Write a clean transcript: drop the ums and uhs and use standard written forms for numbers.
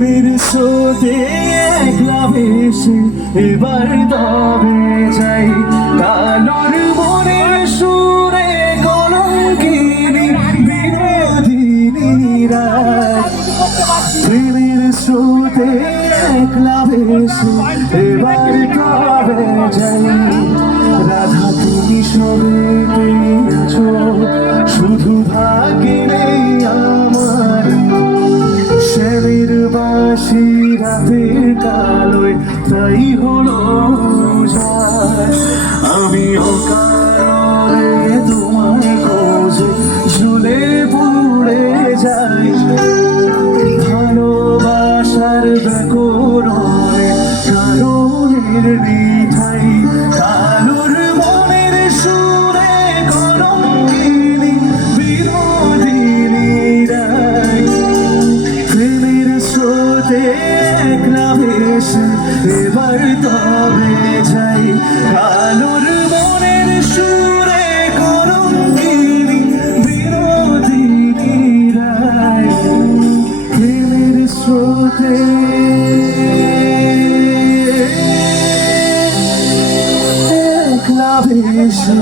মেরে স্রোতে একলা ভেসে এবার তবে যাই কালোর মনের সুরে কলঙ্কিনী বিনোদিনী রাত। প্রেমের স্রোতে একলা ভেসে এবার তবে যাই রাধা তুমি সবে পেয়েছো শুধু ভাগ্যে নেই আমার শ্যামের বাঁশি রাতের কালোয় তাই হলো উজাড়। আমি অকারণে তোমার খোঁজে ঝুলে পড়ে যাই ভালোবাসার ব্যাকরণে কারণের নিঠাই কালোর মনের সুরে কলঙ্কিনী বিনোদিনী রায়। প্রেমের স্রোতে একলা ভেসে এবার তবে যাই কালোর মনের সুরে কলঙ্কিনী বিনোদিনী রায়। প্রেমের স্রোতে একলা ভেসে